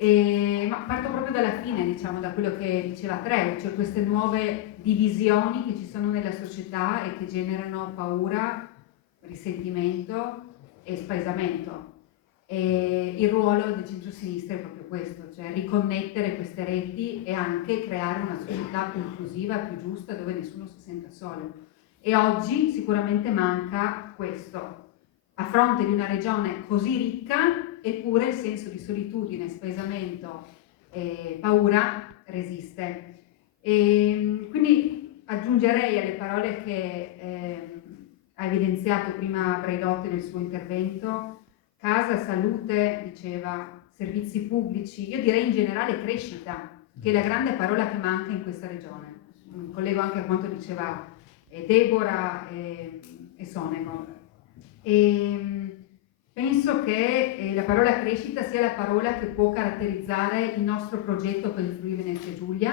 Ma parto proprio dalla fine, diciamo, da quello che diceva Treu, cioè queste nuove divisioni che ci sono nella società e che generano paura, risentimento e spaesamento. E il ruolo del centro-sinistra è proprio questo, cioè riconnettere queste reti e anche creare una società più inclusiva, più giusta, dove nessuno si senta solo. E oggi sicuramente manca questo. A fronte di una regione così ricca, eppure il senso di solitudine, spaesamento e paura resiste. E quindi aggiungerei alle parole che ha evidenziato prima Braidotti nel suo intervento: casa, salute, diceva, servizi pubblici, io direi in generale crescita, che è la grande parola che manca in questa regione. Mi collego anche a quanto diceva Deborah e Sonego. E penso che la parola crescita sia la parola che può caratterizzare il nostro progetto per il Friuli Venezia Giulia,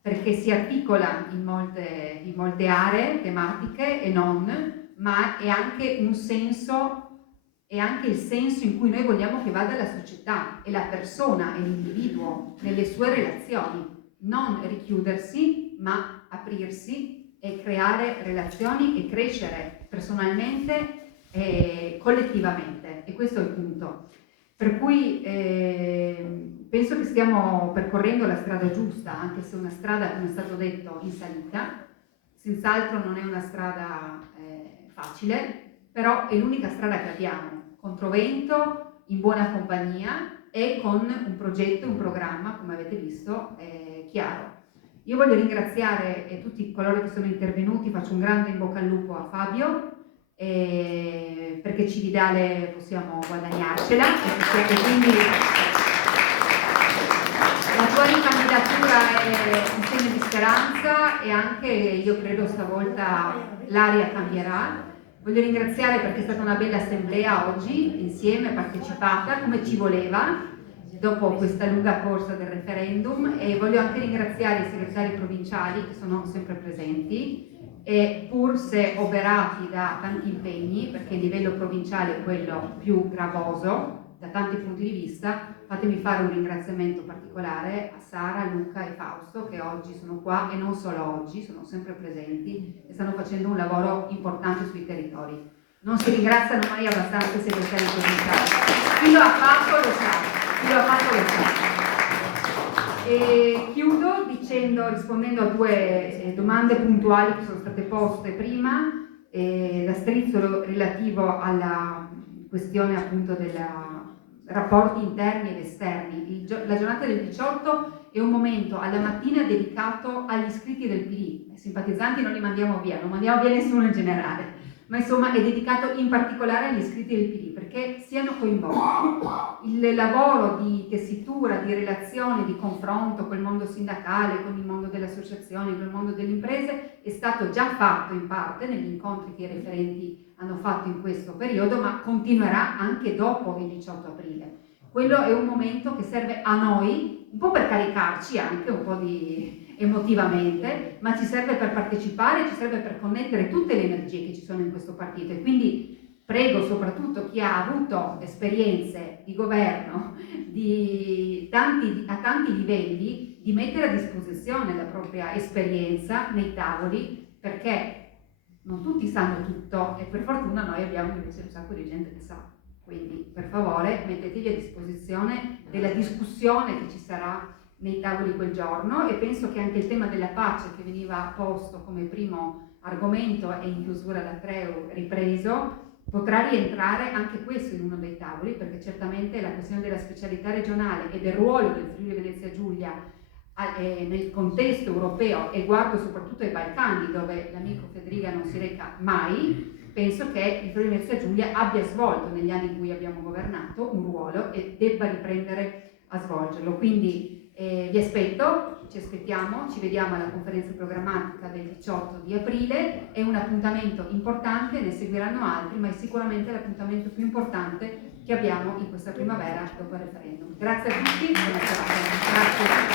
perché si articola in molte aree tematiche e non, ma è anche un senso, è anche il senso in cui noi vogliamo che vada la società e la persona e l'individuo nelle sue relazioni, non richiudersi, ma aprirsi e creare relazioni e crescere personalmente e collettivamente, e questo è il punto. Per cui penso che stiamo percorrendo la strada giusta, anche se una strada, come è stato detto, in salita. Senz'altro non è una strada facile, però è l'unica strada che abbiamo, controvento, in buona compagnia e con un progetto, un programma, come avete visto, chiaro. Io voglio ringraziare tutti coloro che sono intervenuti, faccio un grande in bocca al lupo a Fabio, perché Cividale possiamo guadagnarcela e quindi la tua ricandidatura è un segno di speranza e anche io credo stavolta l'aria cambierà. Voglio ringraziare perché è stata una bella assemblea oggi, insieme, partecipata, come ci voleva, dopo questa lunga corsa del referendum, e voglio anche ringraziare i segretari provinciali che sono sempre presenti, e pur se oberati da tanti impegni, perché il livello provinciale è quello più gravoso da tanti punti di vista, fatemi fare un ringraziamento particolare a Sara, Luca e Fausto, che oggi sono qua, e non solo oggi, sono sempre presenti e stanno facendo un lavoro importante sui territori. Non si ringraziano mai abbastanza i segretari provinciali. Chi lo ha fatto lo sa, chi lo ha fatto lo sa. E chiudo rispondendo a due domande puntuali che sono state poste prima, l'astrizzo relativo alla questione appunto dei rapporti interni ed esterni. La giornata del 18 è un momento alla mattina dedicato agli iscritti del PD. I simpatizzanti non li mandiamo via, non mandiamo via nessuno in generale, ma insomma è dedicato in particolare agli iscritti del PD, perché siano coinvolti. Il lavoro di tessitura, di relazione, di confronto col mondo sindacale, con il mondo delle associazioni, con il mondo delle imprese è stato già fatto in parte negli incontri che i referenti hanno fatto in questo periodo, ma continuerà anche dopo il 18 aprile. Quello è un momento che serve a noi, un po' per caricarci anche un po' emotivamente, ma ci serve per partecipare, ci serve per connettere tutte le energie che ci sono in questo partito, e quindi prego soprattutto chi ha avuto esperienze di governo a tanti livelli di mettere a disposizione la propria esperienza nei tavoli, perché non tutti sanno tutto e per fortuna noi abbiamo invece un sacco di gente che sa. Quindi per favore mettetevi a disposizione della discussione che ci sarà nei tavoli quel giorno, e penso che anche il tema della pace, che veniva posto come primo argomento e in chiusura da Treu ripreso, potrà rientrare anche questo in uno dei tavoli, perché certamente la questione della specialità regionale e del ruolo del Friuli Venezia Giulia nel contesto europeo, e guardo soprattutto ai Balcani dove l'amico Federica non si reca mai, penso che il Friuli Venezia Giulia abbia svolto negli anni in cui abbiamo governato un ruolo e debba riprendere a svolgerlo. Quindi vi aspetto, ci aspettiamo, ci vediamo alla conferenza programmatica del 18 di aprile, è un appuntamento importante, ne seguiranno altri, ma è sicuramente l'appuntamento più importante che abbiamo in questa primavera dopo il referendum. Grazie a tutti, buona serata. Grazie.